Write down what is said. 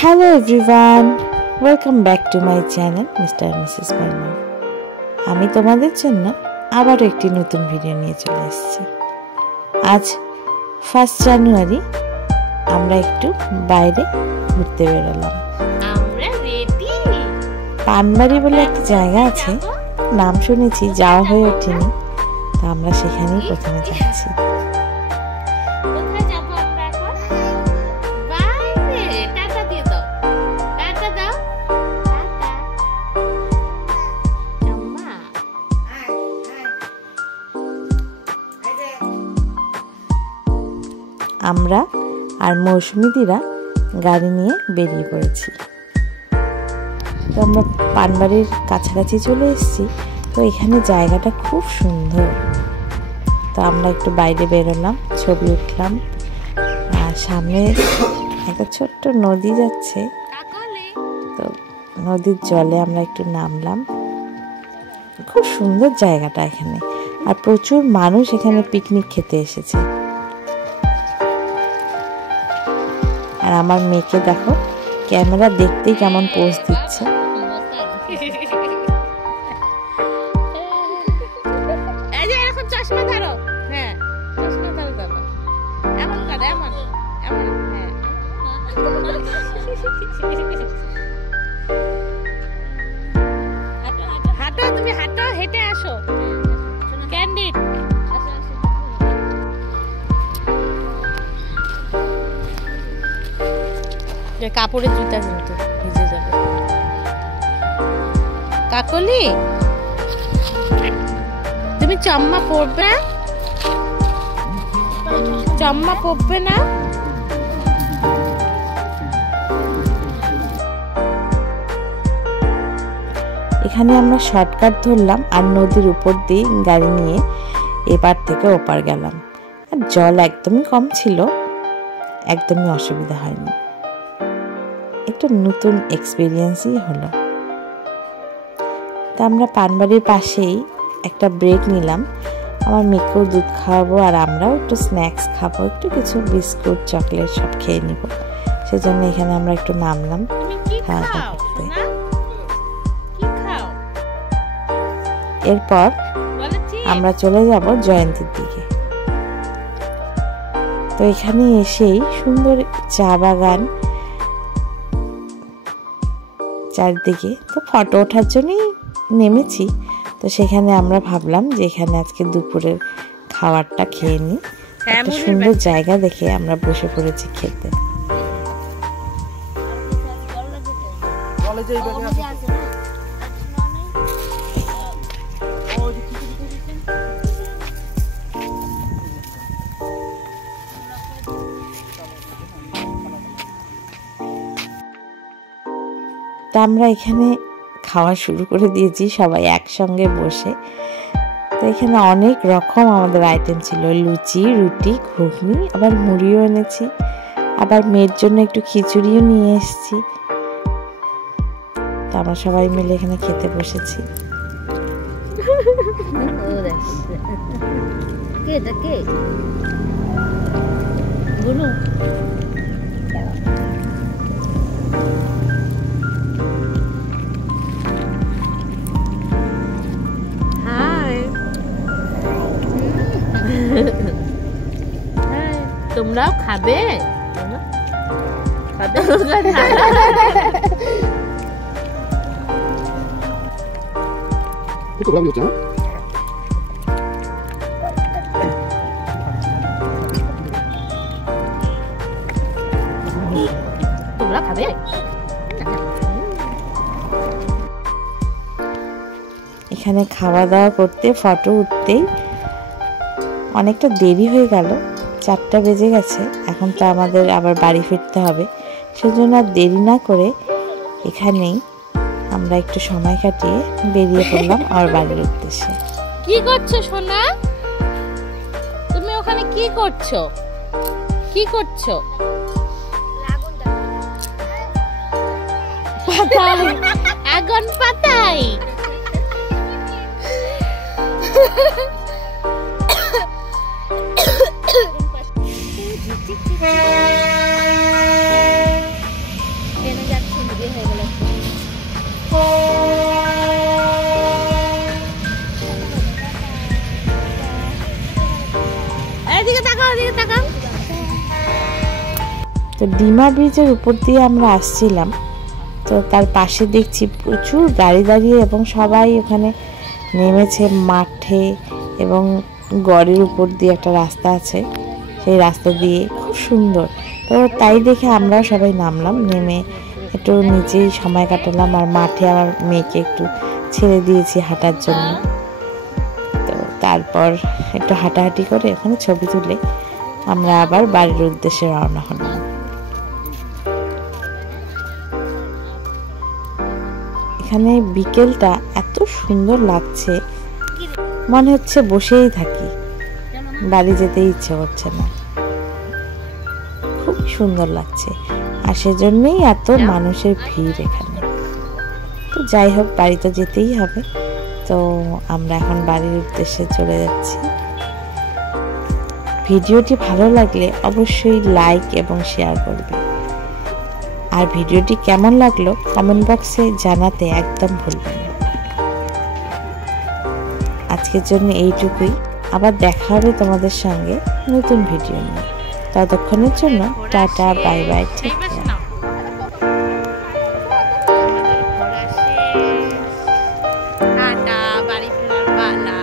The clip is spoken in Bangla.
Hello everyone, welcome back to my channel Mr. and Mrs. Barman. আমি তোমাদের জন্য আবারও একটি নতুন ভিডিও নিয়ে চলে এসেছি। আজ 1 জানুয়ারি আমরা একটু বাইরে ঘুরতে বেরোলাম। আমরা রেডি। পানবাড়ি বলে একটা জায়গা আছে, নাম শুনেছি, যাওয়া হয়ে ওঠেনি, তো আমরা সেখানেই প্রথমে যাচ্ছি। আমরা আর মৌসুমীদিরা গাড়ি নিয়ে বেরিয়ে পড়েছি। তো আমরা পানবাড়ির কাছাকাছি চলে এসেছি। তো এখানে জায়গাটা খুব সুন্দর। তো আমরা একটু বাইরে বেরোলাম, ছবি উঠলাম, আর সামনে একটা ছোট্ট নদী যাচ্ছে। তো নদীর জলে আমরা একটু নামলাম। খুব সুন্দর জায়গাটা এখানে, আর প্রচুর মানুষ এখানে পিকনিক খেতে এসেছে। আর আমার মেয়েকে দেখো, ক্যামেরা দেখতেই কেমন পোজ দিচ্ছে। হাঁটো, তুমি হাঁটো, হেঁটে আসো। ক্যান্ডিড কাপড়ের জুতা কিন্তু ভিজে যাবে। কাকলি, তুমি চম্মা পরবে না? চম্মা পরবে না? এখানে আমরা শর্টকাট ধরলাম আর নদীর উপর দিয়ে গাড়ি নিয়ে এপার থেকে ওপার গেলাম। আর জল একদমই কম ছিল, একদমই অসুবিধা হয়নি। একটু নতুন এক্সপিরিয়েন্সই হলো। তা আমরা পানবাড়ির পাশেই একটা ব্রেক নিলাম। আমার মেয়েকেও দুধ খাওয়াবো, আর আমরাও একটু স্ন্যাক্স খাবো, একটু কিছু বিস্কুট চকলেট সব খেয়ে নিব। সেজন্য এখানে আমরা একটু নামলাম খাওয়া দাওয়া করতে। এরপর আমরা চলে যাব জয়ন্তীর দিকে। তো এখানে এসেই সুন্দর চা বাগান চারদিকে। তো ফটো ওঠার জন্যই নেমেছি। তো সেখানে আমরা ভাবলাম যে এখানে আজকে দুপুরের খাবারটা খেয়ে নিই। একটা সুন্দর জায়গা দেখে আমরা বসে পড়েছি খেতে। তা আমরা এখানে খাওয়া শুরু করে দিয়েছি সবাই একসঙ্গে বসে। তো এখানে অনেক রকম আমাদের আইটেম ছিল, লুচি, রুটি, ঘুগনি, আবার মুড়িও এনেছি, আবার মেয়ের জন্য একটু খিচুড়িও নিয়ে এসেছি। তো আমরা সবাই মিলে এখানে খেতে বসেছি। তোমরাও খাবে? তোমরা খাবে? এখানে খাওয়া দাওয়া করতে, ফটো উঠতেই অনেকটা দেরি হয়ে গেল। 4টা বেজে গেছে। এখন তো আমাদের আবার বাড়ি ফিরতে হবে। সেজন্য আর দেরি না করে এখানেই আমরা একটু সময় কাটিয়ে বেরিয়ে পড়লাম আমার বাড়ির উদ্দেশ্যে। কি করছো সোনা? তুমি ওখানে কি করছো? কি করছো? আগুন পাতাই। তো ডিমা ব্রিজের উপর দিয়ে আমরা আসছিলাম, তো তার পাশে দেখছি প্রচুর গাড়ি দাঁড়িয়ে এবং সবাই ওখানে নেমেছে মাঠে, এবং গড়ের উপর দিয়ে একটা রাস্তা আছে, সেই রাস্তা দিয়ে খুব সুন্দর। তো তাই দেখে আমরাও সবাই নামলাম, নেমে একটু নিচেই সময় কাটালাম, আর মাঠে আমার মেয়েকে একটু ছেড়ে দিয়েছি হাঁটার জন্য। তো তারপর একটু হাঁটাহাঁটি করে ওখানে ছবি তুলে আমরা আবার বাড়ির উদ্দেশ্যে রওনা হলাম। এখানে বিকেলটা এত সুন্দর লাগছে, মনে হচ্ছে বসেই থাকি, বাড়ি যেতে ইচ্ছে করছে না, খুব সুন্দর লাগছে। আর সেজন্যই এত মানুষের ভিড় এখানে। তো যাই হোক, বাড়ি তো যেতেই হবে, তো আমরা এখন বাড়ির উদ্দেশ্যে চলে যাচ্ছি। ভিডিওটি ভালো লাগলে অবশ্যই লাইক এবং শেয়ার করবে, আর ভিডিওটি কেমন লাগলো কমেন্ট বক্সে জানাতে একদম ভুলবেন না। আজকের জন্য এইটুকুই, আবার দেখা হবে তোমাদের সঙ্গে নতুন ভিডিও নিয়ে। ততক্ষণের জন্য টাটা, বাই বাই, ঠিক আছে। টাটা, বাড়ি ফেরার পালা।